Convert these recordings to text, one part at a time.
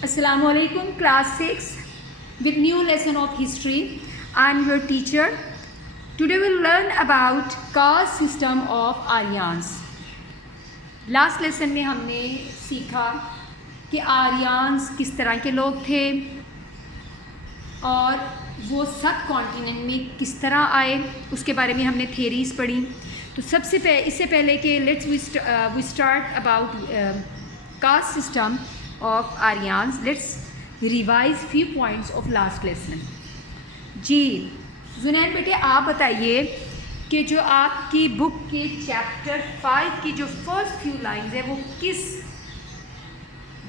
Assalamualaikum class 6 with new lesson of history. I am your teacher. Today we will learn about caste system of Aryans. Last lesson में हमने सीखा कि Aryans किस तरह के लोग थे और वो सब कॉन्टिनेंट में किस तरह आए, उसके बारे में हमने थेरीज पढ़ी। तो इससे पहले कि let's we start about caste system of Aryans, let's revise few points of last lesson. जी जुनैद बेटे आप बताइए कि जो आपकी बुक के चैप्टर 5 की जो फर्स्ट फ्यू लाइंस है वो किस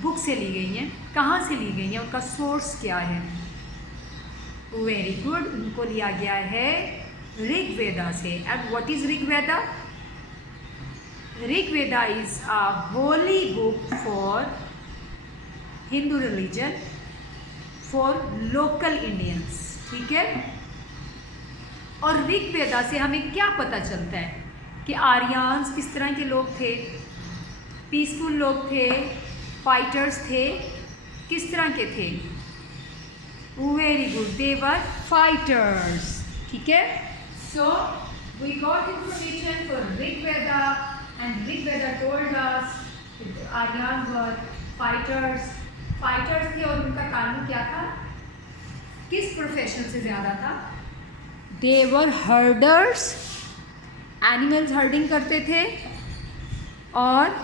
बुक से ली गई हैं, कहाँ से ली गई हैं, उनका सोर्स क्या है? वेरी गुड, उनको लिया गया है ऋग्वेदा से। And what is Rigveda? Rigveda is a Holi book for Hindu religion for local Indians, ठीक है। और ऋग्वेदा से हमें क्या पता चलता है कि आर्यंस किस तरह के लोग थे? पीसफुल लोग थे, फाइटर्स थे, किस तरह के थे? Very good, they were fighters, ठीक है। So we got information for Rigveda and Rigveda told us Aryans were fighters थे और उनका कानून क्या था? किस प्रोफेशन से ज़्यादा था? दे वर हर्डर्स, एनिमल्स हर्डिंग करते थे। और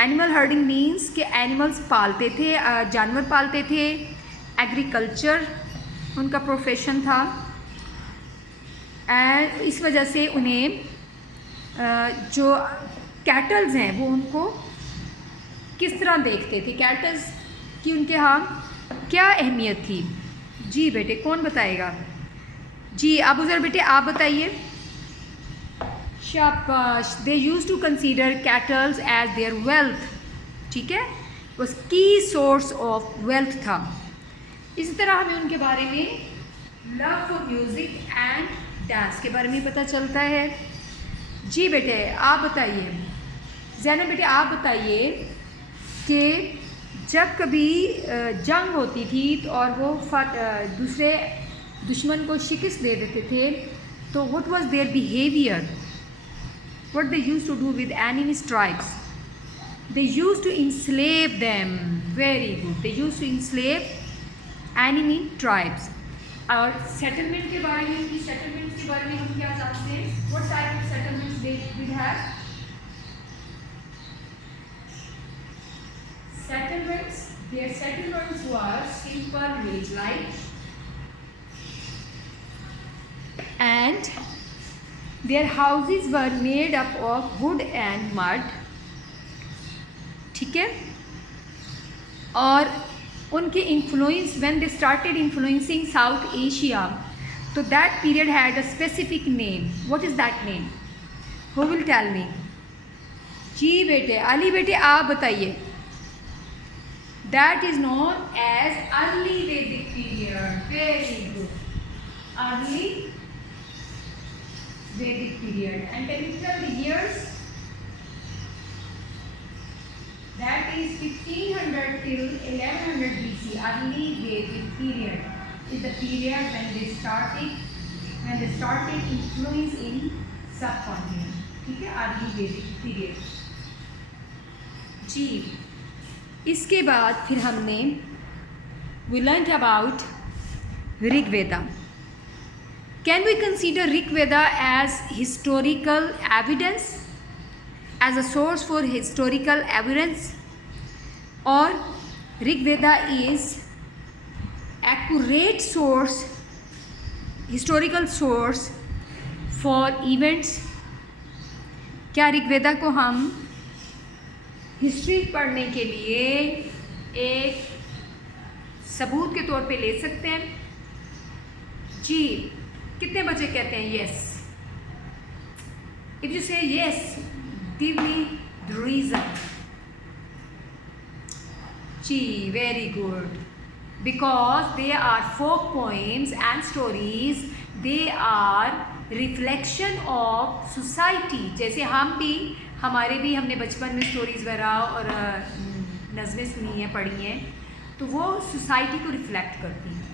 एनिमल हर्डिंग मीन्स कि एनिमल्स पालते थे, जानवर पालते थे। एग्रीकल्चर उनका प्रोफेशन था एंड इस वजह से उन्हें जो कैटल्स हैं वो उनको किस तरह देखते थे? कैटल्स कि उनके यहाँ क्या अहमियत थी? जी बेटे कौन बताएगा? जी आप उधर बेटे आप बताइए। शाबाश। They use to consider cattles as their wealth, ठीक है, वो की सोर्स ऑफ वेल्थ था। इसी तरह हमें उनके बारे में love for music and dance के बारे में पता चलता है। जी बेटे आप बताइए। ज़ैनब बेटे आप बताइए कि जब कभी जंग होती थी तो और वो दूसरे दुश्मन को शिकस्त दे देते थे तो what was their behaviour? What they used to do with enemy tribes? They used to enslave them. Very good, they used to enslave enemy tribes. और सेटलमेंट के बारे में, उनकी सेटलमेंट के बारे में हम क्या जानते हैं? What type of settlements they did have? Settlements, their settlements were simple village life and their houses were made up of wood and mud, ठीक है। और उनके influence when they started influencing South Asia, तो that period had a specific name. What is that name? Who will tell me? जी बेटे अली बेटे आप बताइए। That is known as early Vedic period. Very good. Early Vedic period. And can you tell the years? That is 1500 till 1100 BC. Early Vedic period is the period when they started influence in subcontinent. ठीक है, early Vedic period. जी इसके बाद फिर हमने we learn about Rigveda. Can we consider Rigveda as historical evidence, as a source for historical evidence? और Rigveda is accurate source, historical source for events? क्या ऋग्वेदा को हम हिस्ट्री पढ़ने के लिए एक सबूत के तौर पे ले सकते हैं? जी कितने बच्चे कहते हैं yes? If you say yes give me the reason. जी very good, because they are folk poems and stories, they are reflection of society. जैसे हमने बचपन में स्टोरीज़ वगैरह और नज़में सुनी हैं, पढ़ी हैं, तो वो सोसाइटी को रिफ्लेक्ट करती हैं।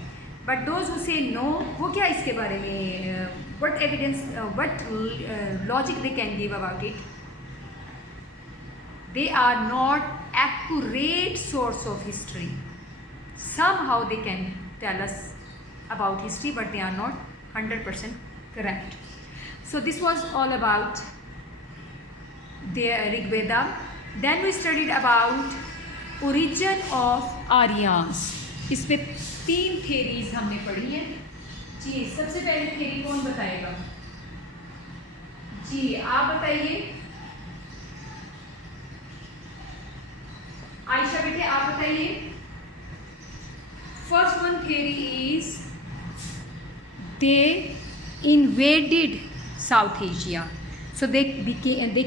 बट दोज हु से नो, वो क्या इसके बारे में, what evidence, what logic they can give about it, they are not accurate source of history. Somehow they can tell us about history, but they are not 100% correct. So this was all about the Rig Veda. Then we studied about origin of Aryans. इसमें 3 theories हमने पढ़ी हैं जी। सबसे पहले theory कौन बताएगा जी, आप बताइए। आयशा बेटे आप बताइए। First one theory is they invaded South Asia, so they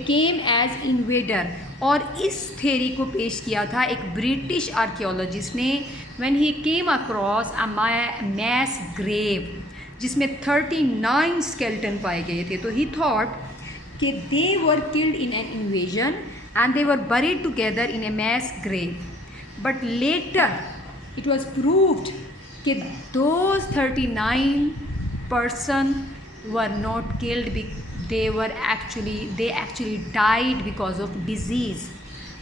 came as invader। और इस theory को पेश किया था एक ब्रिटिश आर्कियोलॉजिस्ट ने when he came across a mass grave जिसमें 39 skeleton पाए गए थे। तो he thought कि they were killed in an invasion and they were buried together in a mass grave. But later it was proved that those 39 person were not killed, they actually died because of disease.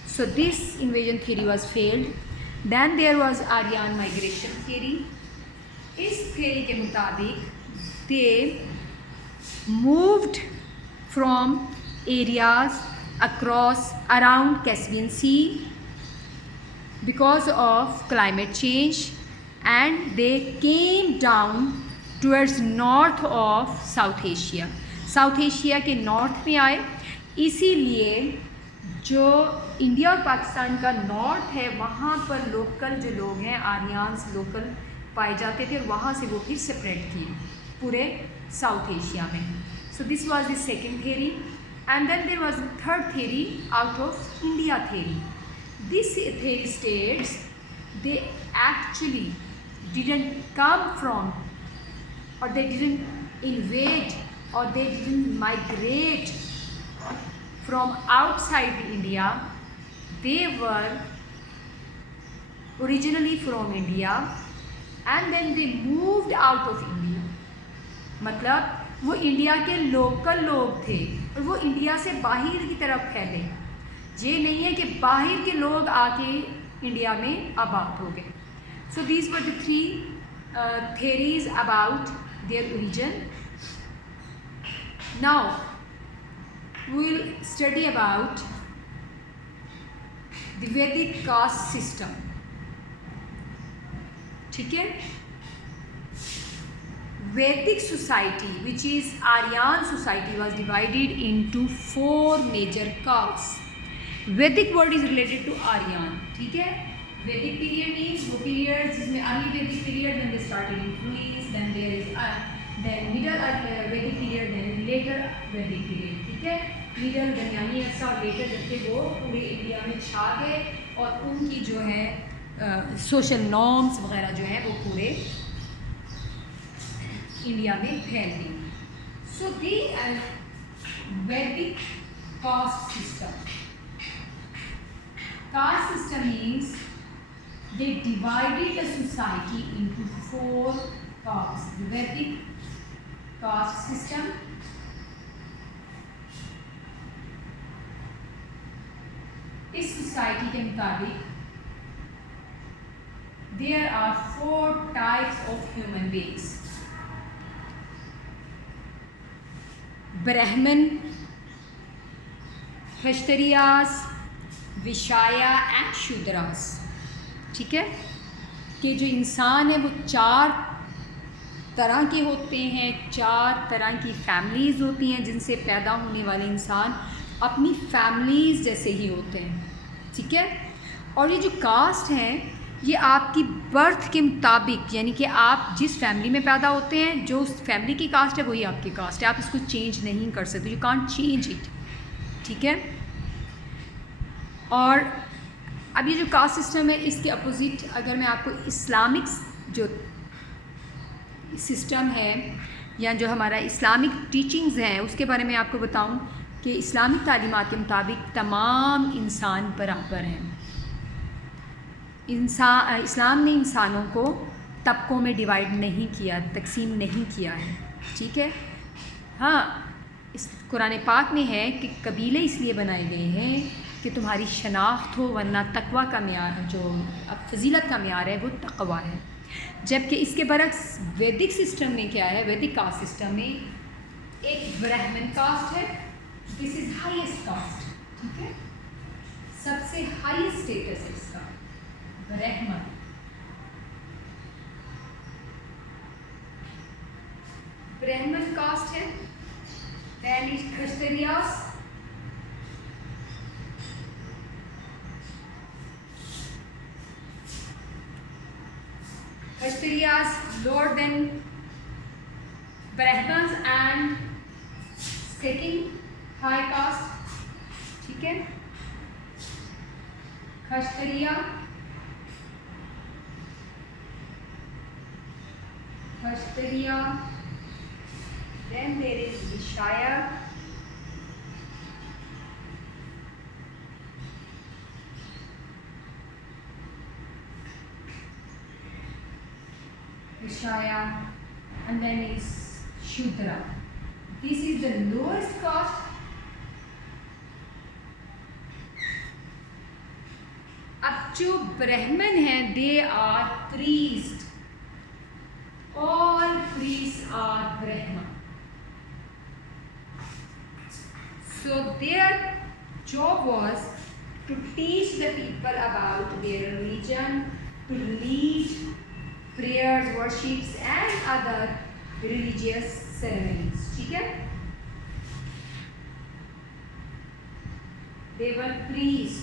So this invasion theory was failed. Then there was Aryan migration theory. इस theory के मुताबिक they moved from areas around Caspian Sea because of climate change, and they came down towards north of South Asia. South Asia के north में आए, इसीलिए जो India और पाकिस्तान का नॉर्थ है वहाँ पर लोकल जो लोग हैं आर्यंस लोकल पाए जाते थे, और वहाँ से वो फिर स्प्रेड किए पूरे साउथ एशिया में। So this was the second theory. And then there was the third theory out of India theory. This theory states they actually didn't come from, or they didn't invade, or they didn't migrate from outside India. They were originally from India and then they moved out of India. मतलब वो India के local लोग थे और वो India से बाहर की तरफ फैले। ये नहीं है कि बाहर के लोग आके इंडिया में आबाद हो गए। So these were the 3 theories about their origin. Now we will study about the Vedic caste system। ठीक है, Vedic society, which is Aryan society, was divided into 4 major castes. Vedic word is related to Aryan, ठीक है। Vedic period means वो period जिसमें early Vedic period when they started influence, then there is then middle Vedic period, then later Vedic period, ठीक है। middle दरमियानी अरसा और later जबकि वो पूरे इंडिया में छा गए और उनकी जो है सोशल नॉर्म्स वगैरह जो है वो पूरे इंडिया में फैल गई। So the Vedic caste system. Caste system means they divided the society into 4 caste. Vedic caste system इस सोसाइटी के मुताबिक there are 4 types of human beings: ब्राह्मण, क्षत्रियास, विशाया एंड शूद्रास। ठीक है, कि जो इंसान है वो 4 तरह के होते हैं, 4 तरह की फैमिलीज़ होती हैं जिनसे पैदा होने वाले इंसान अपनी फैमिलीज़ जैसे ही होते हैं। ठीक है, और ये जो कास्ट हैं ये आपकी बर्थ के मुताबिक, यानी कि आप जिस फैमिली में पैदा होते हैं जो उस फैमिली की कास्ट है वही आपकी कास्ट है, आप इसको चेंज नहीं कर सकते, यू कांट चेंज इट। ठीक है, और अब ये जो कास्ट सिस्टम है इसके अपोजिट अगर मैं आपको इस्लामिक जो सिस्टम है या जो हमारा इस्लामिक टीचिंग्स हैं उसके बारे में आपको बताऊं कि इस्लामिक तालीमात के मुताबिक तमाम इंसान बराबर हैं। इस्लाम ने इंसानों को तबकों में डिवाइड नहीं किया, तकसीम नहीं किया है, ठीक है। हाँ, इस कुरान पाक में है कि कबीले इसलिए बनाए गए हैं कि तुम्हारी शनाख्त हो, वरना तकवा का म्यार, जो फजीलत का म्यार है वो तकवा है। जबकि इसके बरक्स वैदिक सिस्टम में क्या है, वैदिक कास्ट सिस्टम में एक ब्राह्मण कास्ट है, दिस इज हाईएस्ट कास्ट, ठीक है, सबसे हाईएस्ट स्टेटस है इसका, ब्राह्मण। ब्राह्मण कास्ट है, then is Kshatriyas, Kshatriyas lower than Brahmans and second high caste, ठीक है, Kshatriya, then there is Vishaya, and then is Shudra. This is the lowest caste. अब जो ब्राह्मण हैं, they are priest. All priests are Brahman. So their job was to teach the people about their religion, to lead prayers, worships and other religious ceremonies, ठीक है। They were priest,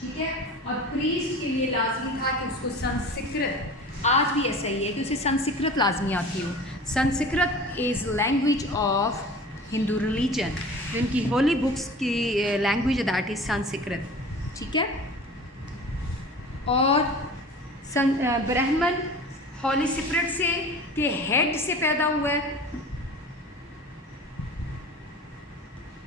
ठीक है। और priest के लिए लाजमी था कि उसको संस्कृत, आज भी ऐसा ही है कि उसे संस्कृत लाजमी आती हो। Sanskrit is language of Hindu religion, उनकी होली बुक्स की लैंग्वेज दैट इज़ संस्कृत, ठीक है। और ब्राह्मण होली स्पिरिट से के हेड से पैदा हुआ है।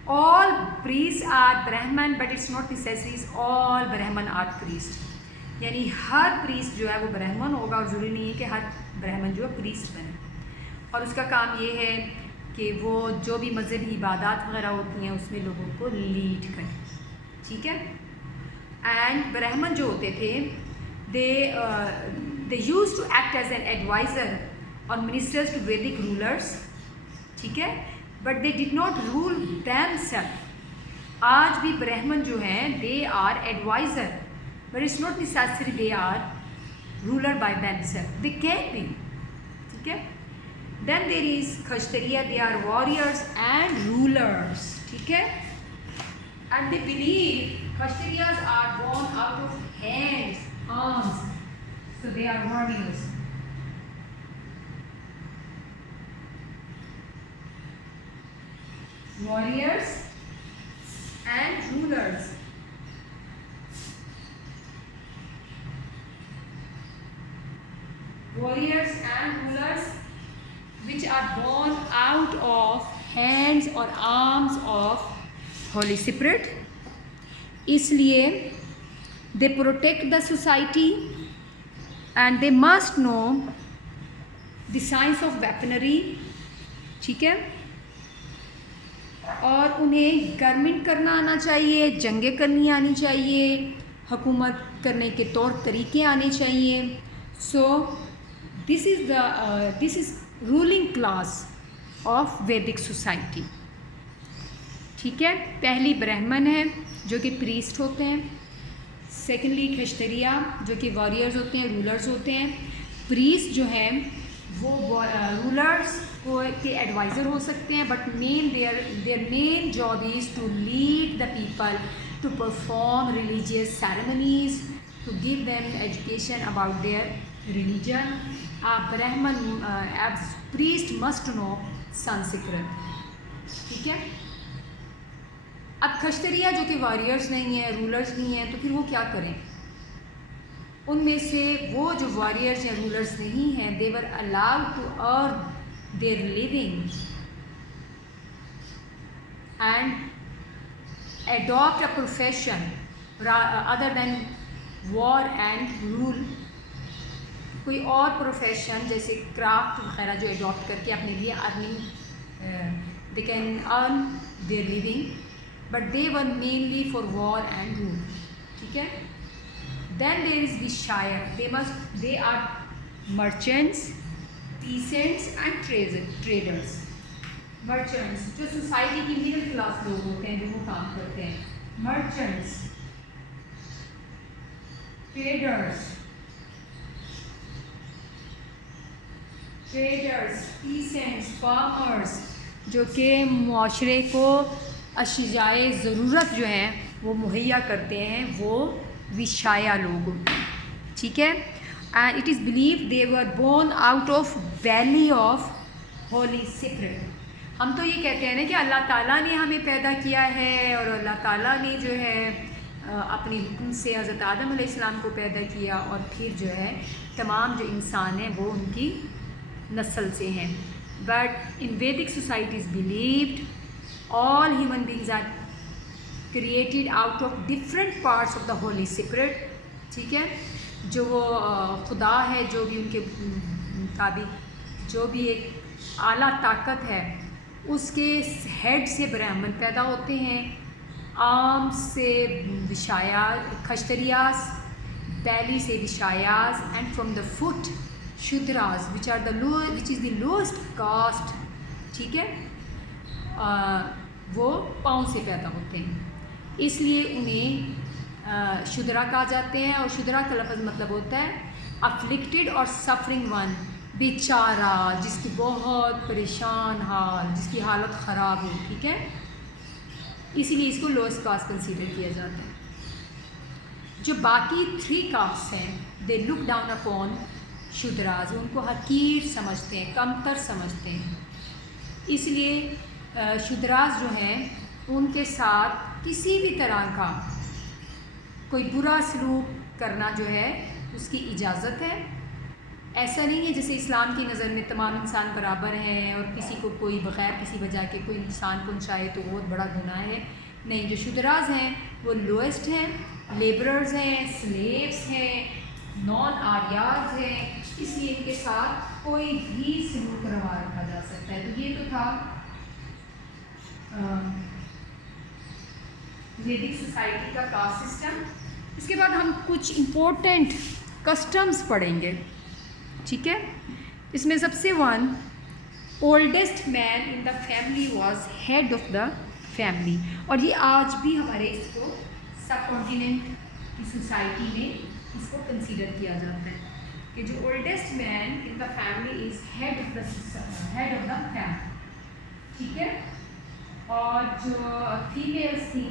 ऑल प्रीस्ट आर ब्राह्मण but it's not necessary all ब्राह्मण आर प्रीस्ट, यानी हर प्रीस्ट जो है वो ब्राह्मण होगा और ज़रूरी नहीं है कि हर ब्राह्मण जो है प्रीस्ट बने। और उसका काम ये है कि वो जो भी मज़हबी इबादत वगैरह होती हैं उसमें लोगों को लीड करें, ठीक है। एंड ब्राह्मण जो होते थे they used to act as an advisor or ministers to Vedic rulers, ठीक है, but they did not rule themselves. आज भी ब्राह्मण जो हैं they are advisor, but it's not necessary they are ruler by themselves. They can be, ठीक है। Then there is Kshatriya, they are warriors and rulers, ठीक है। And they believe Kshatriyas are born out of hands, arms, so they are warriors. Warriors and rulers. Warriors and rulers which are born out of hands or arms of Holy Spirit. इसलिए they protect the society and they must know the science of weaponry, ठीक है। और उन्हें government करना आना चाहिए, जंगें करनी आनी चाहिए, हुकूमत करने के तौर तरीके आने चाहिए। So this is ruling class of वैदिक सोसाइटी, ठीक है। पहली ब्राह्मण है जो कि प्रीस्ट होते हैं, सेकेंडली क्षत्रिय जो कि वॉरियर्स होते हैं, रूलर्स होते हैं। प्रीस्ट जो हैं वो रूलर्स को के एडवाइज़र हो सकते हैं, but their main job is to lead the people to perform religious ceremonies, to give them education about their religion. Brahmin as priest must know Sanskrit, ठीक है। अब क्षत्रिय जो कि वॉरियर्स नहीं हैं, रूलर्स नहीं हैं, तो फिर वो क्या करें? उनमें से वो जो वॉरियर्स या रूलर्स नहीं हैं, they were allowed to earn their living and adopt a profession other than war and rule, कोई और प्रोफेशन जैसे क्राफ्ट वगैरह जो अडॉप्ट करके अपने लिए earning, they can earn their living, but they were mainly for war and rule, ठीक है। Then there is Vaishya, they are merchants, peasants and traders. Merchants जो सोसाइटी की मिडिल क्लास लोग होते हैं जो वो काम करते हैं, मर्चेंट्स, ट्रेडर्स, पीसेंट्स, फार्मर्स, जो कि मुआशरे को अशियाए ज़रूरत जो हैं वो मुहैया करते हैं, वो विशाया लोग, ठीक है। And it is believe they were born out of valley of holy secret. हम तो ये कहते हैं ना कि अल्लाह ताला ने हमें पैदा किया है और अल्लाह ताला ने जो है अपने हुक्म से हज़रत आदम अलैहिस्सलाम को पैदा किया और फिर जो है तमाम जो इंसान हैं वो उनकी नस्ल से हैं। But in Vedic societies believed all human beings are created out of different parts of the holy secret, ठीक है। जो वो खुदा है, जो भी उनके मुताबिक जो भी एक आला ताकत है उसके हेड से ब्राह्मण पैदा होते हैं, आर्म से विशाया खश्तरियास, बैली से Vaishyas and from the foot Shudras which is the lowest caste, ठीक है। वो पाँव से पैदा होते हैं, इसलिए उन्हें शूद्रा कहा जाते हैं। और शूद्रा का लफ्ज़ मतलब होता है अफ्लिक्टेड और सफरिंग वन, बेचारा, जिसकी बहुत परेशान हाल, जिसकी हालत ख़राब हो, ठीक है। इसीलिए इसको लोएस्ट कास्ट कंसीडर किया जाता है। जो बाकी 3 कास्ट हैं they look down upon Shudras, उनको हकीर समझते हैं, कमतर समझते हैं। इसलिए शूद्रास जो हैं उनके साथ किसी भी तरह का कोई बुरा सलूक करना जो है उसकी इजाज़त है। ऐसा नहीं है जैसे इस्लाम की नज़र में तमाम इंसान बराबर हैं और किसी को कोई बग़ैर किसी वजह के कोई नुकसान पहुँचाए तो बहुत बड़ा गुनाह है। नहीं, जो शूद्रास हैं वो लोएस्ट हैं, लेबरर्स हैं, स्लेव्स हैं, नॉन आर्याज हैं, इसलिए इनके साथ कोई भी सलूक रवा रखा जा सकता है। तो ये तो था वैदिक सोसाइटी का कास्ट सिस्टम। इसके बाद हम कुछ इम्पोर्टेंट कस्टम्स पढ़ेंगे, ठीक है। इसमें सबसे one, oldest man in the family was head of the family, और ये आज भी हमारे इसको सब कॉन्टिनेंट की सोसाइटी में इसको कंसीडर किया जाता है कि जो oldest man in the family is head of the family, ठीक है। और जो फीमेल्स थी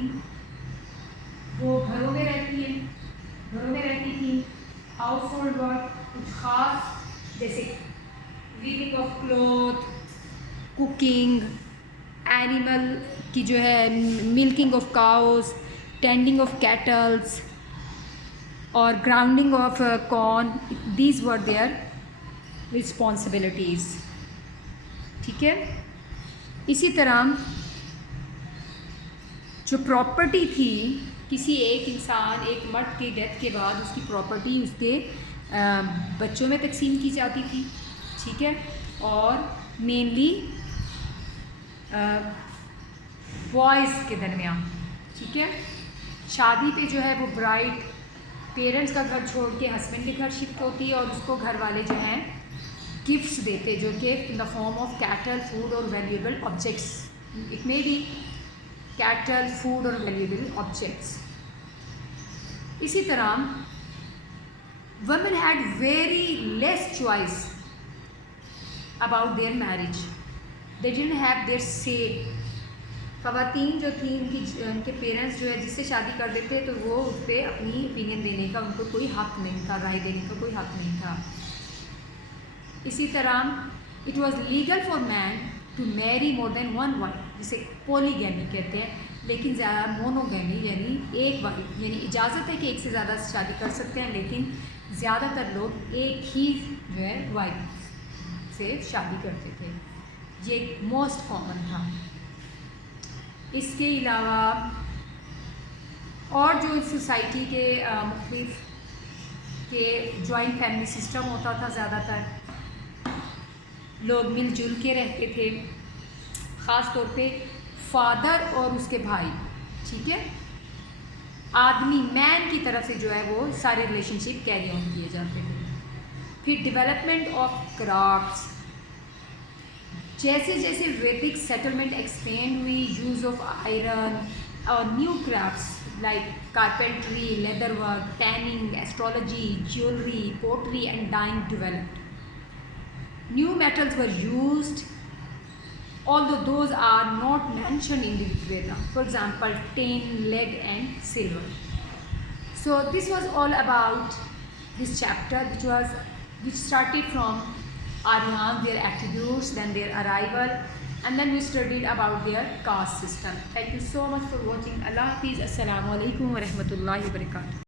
वो घरों में रहती थी, हाउस होल्ड वर्क कुछ ख़ास जैसे weaving of cloth, cooking, animal की जो है milking of cows, tending of cattles और grounding of corn, these were their responsibilities, ठीक है। इसी तरह जो प्रॉपर्टी थी, किसी एक इंसान, एक मर्द की डेथ के बाद उसकी प्रॉपर्टी उसके बच्चों में तकसीम की जाती थी, ठीक है। और मेनली बॉयज़ के दरमियान, ठीक है। शादी पे जो है वो ब्राइड पेरेंट्स का घर छोड़ के हस्बैंड के घर शिफ्ट होती है और उसको घर वाले जो हैं गिफ्ट्स देते, जो कि in the form of cattle, food और valuable objects. It may be cattle, food और वैल्यूएबल ऑब्जेक्ट्स। इसी तरह women had very less choice about their marriage, they didn't have their say। ख़वातीन जो थी उनके पेरेंट्स जो है जिससे शादी कर देते तो वो उस पर अपनी ओपिनियन देने का उनको कोई हक़ नहीं था, राय देने का कोई हक़ नहीं था। इसी तरह it was legal for man to marry more than one wife, जिसे पॉलीगैमी कहते हैं, लेकिन ज़्यादा मोनोगैमी यानी एक वाइफ, यानी इजाज़त है कि एक से ज़्यादा शादी कर सकते हैं, लेकिन ज़्यादातर लोग एक ही जो है वाइफ से शादी करते थे। ये मोस्ट कॉमन था। इसके अलावा और जो सोसाइटी के मुख्तलिफ कि जॉइंट फैमिली सिस्टम होता था, ज़्यादातर लोग मिलजुल के रहते थे, ख़ास तौर पे फादर और उसके भाई, ठीक है, आदमी मैन की तरफ से जो है वो सारे रिलेशनशिप कैरी ऑन किए जाते थे। फिर डेवलपमेंट ऑफ क्राफ्ट्स, जैसे जैसे वैदिक सेटलमेंट एक्सपेंड हुई, यूज़ ऑफ आयरन और new crafts like carpentry, leather work, tanning, astrology, jewellery, pottery and dyeing developed. New metals were used, although those are not mentioned in the Veda. For example, tin, lead and silver. So this was all about this chapter, which started from Aryan, their attributes, then their arrival, and then we studied about their caste system. Thank you so much for watching. Allah Hafiz. Assalamu alaikum wa rahmatullahi wa barakatuh.